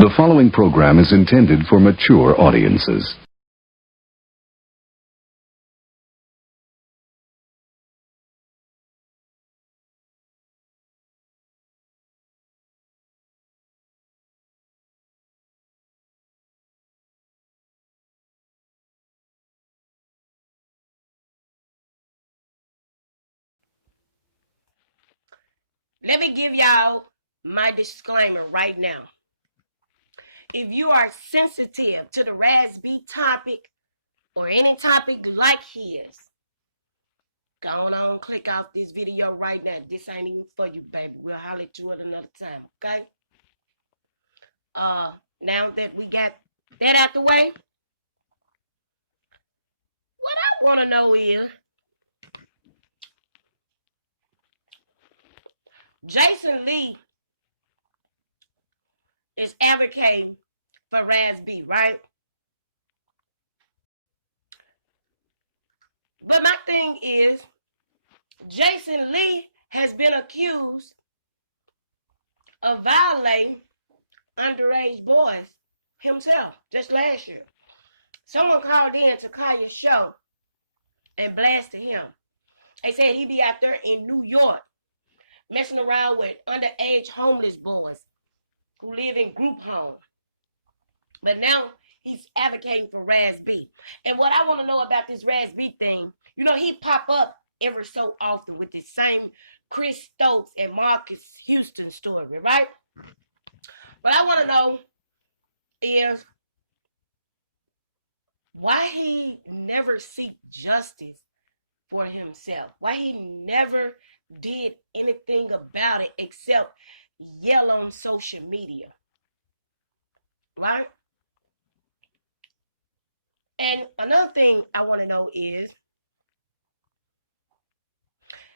The following program is intended for mature audiences. Let me give y'all my disclaimer right now. If you are sensitive to the Raz B topic or any topic like his, go on, click off this video right now. This ain't even for you, baby. We'll holler at you at another time, okay? Now that we got that out the way, what I want to know is, Jason Lee is advocating for Raz B, right? But my thing is, Jason Lee has been accused of violating underage boys himself just last year. Someone called in to Kaya's show and blasted him. They said he be out there in New York messing around with underage homeless boys who live in group homes. But now he's advocating for Raz B. And what I want to know about this Raz B thing, you know, he pop up every so often with this same Chris Stokes and Marques Houston story, right? What I want to know is why he never seek justice for himself. Why he never did anything about it except yell on social media. Right? And another thing I want to know is,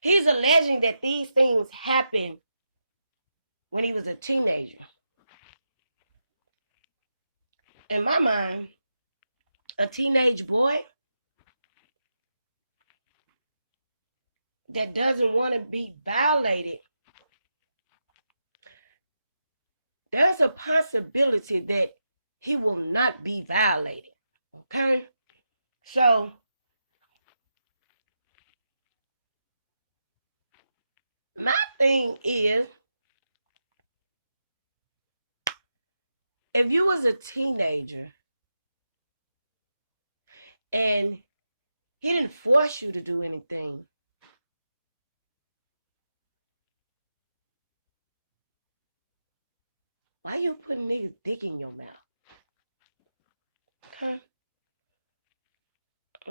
he's alleging that these things happened when he was a teenager. In my mind, a teenage boy that doesn't want to be violated, there's a possibility that he will not be violated. Okay? So, my thing is, if you was a teenager and he didn't force you to do anything, why you putting niggas dick in your mouth? Okay? I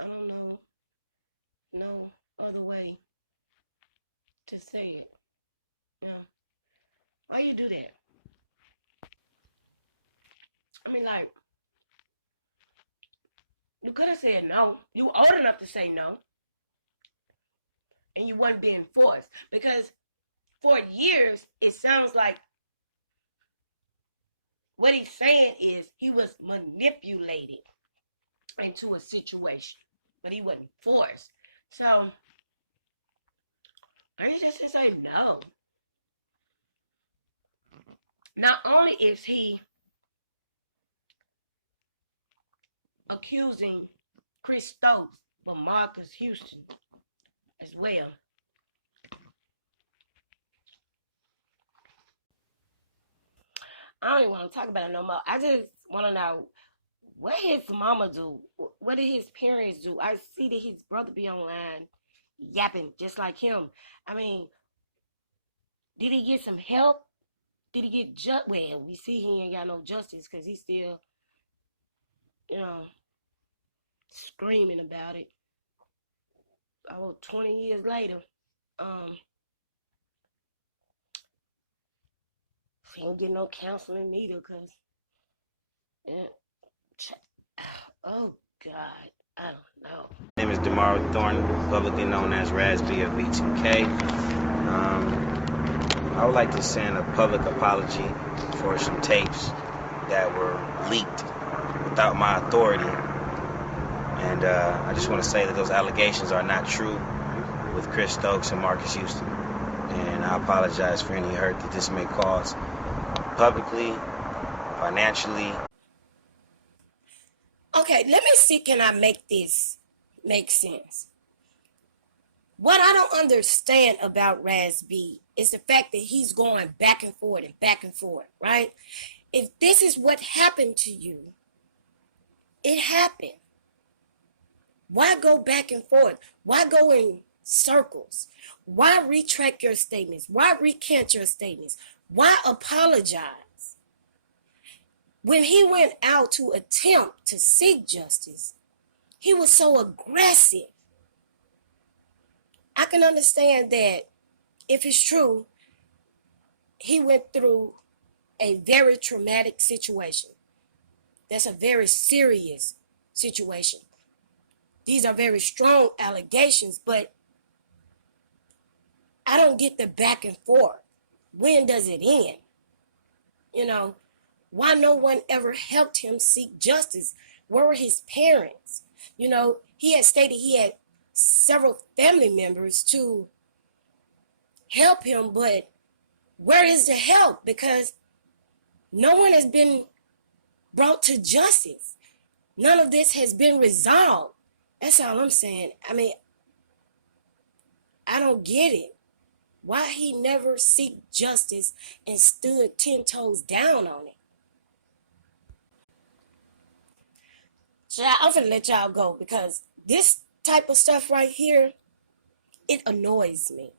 don't know no other way to say it. Yeah. Why you do that? I mean, like, you could have said no. You were old enough to say no. And you weren't being forced. Because for years, it sounds like what he's saying is he was manipulated into a situation. But he wasn't forced. So, I need just to say no. Not only is he accusing Chris Stokes but Marques Houston as well. I don't even want to talk about it no more. I just want to know, what his mama do? What did his parents do? I see that his brother be online yapping just like him. I mean, did he get some help? Did he get justice? Well, we see he ain't got no justice because he's still, screaming about it. 20 years later. He ain't get no counseling either because, oh God, I don't know. My name is DeMar Thornton, publicly known as Raz B of B2K. I would like to send a public apology for some tapes that were leaked without my authority. And I just want to say that those allegations are not true with Chris Stokes and Marques Houston. And I apologize for any hurt that this may cause. publicly, financially. Okay, let me see, can I make this make sense? What I don't understand about Raz B is the fact that he's going back and forth, right? If this is what happened to you, it happened. Why go back and forth? Why go in circles? Why retract your statements? Why recant your statements? Why apologize? When he went out to attempt to seek justice, he was so aggressive. I can understand that if it's true, he went through a very traumatic situation. That's a very serious situation. These are very strong allegations, but I don't get the back and forth. When does it end? You know, why no one ever helped him seek justice? Where were his parents? You know, he had stated he had several family members to help him, but where is the help? Because no one has been brought to justice. None of this has been resolved. That's all I'm saying. I mean, I don't get it. Why he never seek justice and stood 10 toes down on it. So I'm gonna let y'all go because this type of stuff right here, it annoys me.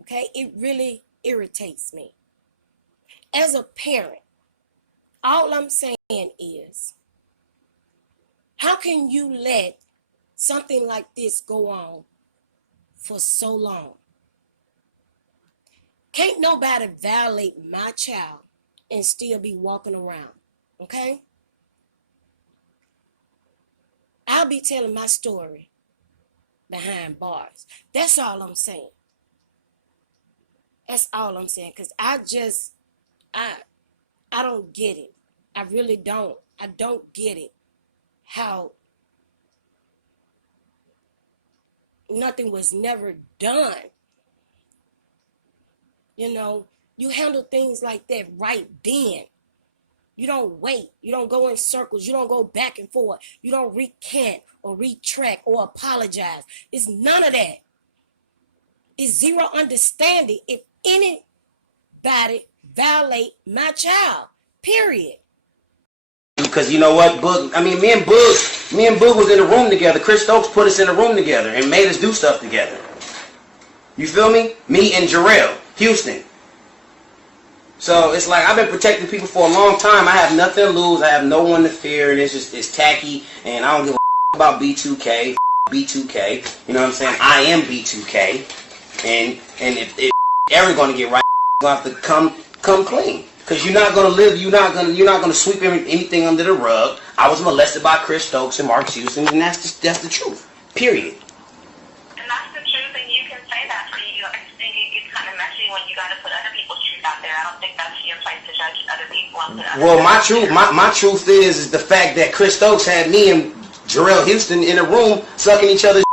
Okay? It really irritates me. As a parent, all I'm saying is, how can you let something like this go on for so long? Can't nobody violate my child and still be walking around, okay? I'll be telling my story behind bars. That's all I'm saying. That's all I'm saying, because I don't get it. I really don't. I don't get it. How nothing was never done. You know, you handle things like that right then. You don't wait. You don't go in circles. You don't go back and forth. You don't recant or retract or apologize. It's none of that. It's zero understanding if anybody violate my child. Period. Because you know what, me and Boog was in a room together. Chris Stokes put us in a room together and made us do stuff together. You feel me? Me and Jarrell Houston. So it's like I've been protecting people for a long time. I have nothing to lose. I have no one to fear, and it's tacky. And I don't give a about B2K. B2K. You know what I'm saying? I am B2K. And if ever going to get right, you're going to have to come clean. Because you're not gonna you're not gonna sweep anything under the rug. I was molested by Chris Stokes and Marques Houston, and that's the truth. Period. And that's the truth, and you can say that. So I think it gets kind of messy when you got to put other people's truth out there. I don't think that's your place to judge other people. Well, my truth is the fact that Chris Stokes had me and Jarrell Houston in a room sucking each other's.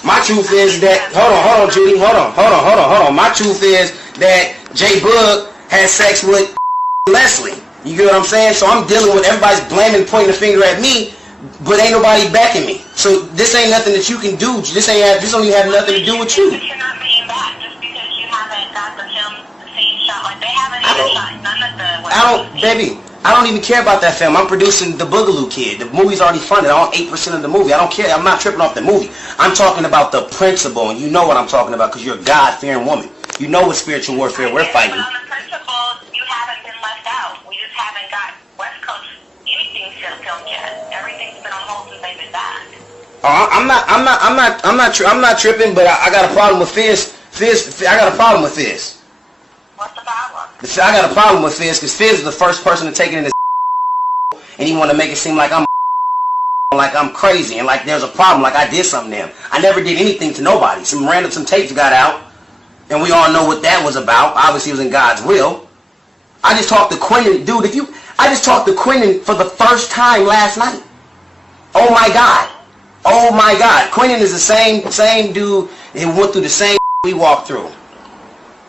My truth is that hold on, Judy, hold on. My truth is that J Bug had sex with Leslie. You get what I'm saying? So I'm dealing with everybody's blaming, pointing the finger at me, but ain't nobody backing me. So this ain't nothing that you can do. This don't even have nothing to do with you. But you're not being back just because you haven't got the film the same shot. Like they haven't even shot none of the. I don't even care about that film. I'm producing The Boogaloo Kid. The movie's already funded. I own 8% of the movie. I don't care. I'm not tripping off the movie. I'm talking about the principle, and you know what I'm talking about because you're a God-fearing woman. You know what spiritual warfare we're fighting. But on the principle, you haven't been left out. We just haven't got West Coast anything filmed yet. Everything's been on hold since they've been back. Oh, I'm not tripping, but I got a problem with Fizz. I got a problem with Fizz. What's the problem? I got a problem with Fizz because Fizz is the first person to take it in his and he want to make it seem like I'm crazy and like there's a problem, like I did something to him. I never did anything to nobody. Some tapes got out. And we all know what that was about. Obviously, it was in God's will. I just talked to Quentin. Dude, I just talked to Quentin for the first time last night. Oh, my God. Oh, my God. Quentin is the same dude and went through the same we walked through. Oh,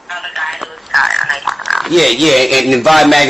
the guy who was got it. I know you're talking about. Yeah, and Vibe magazine.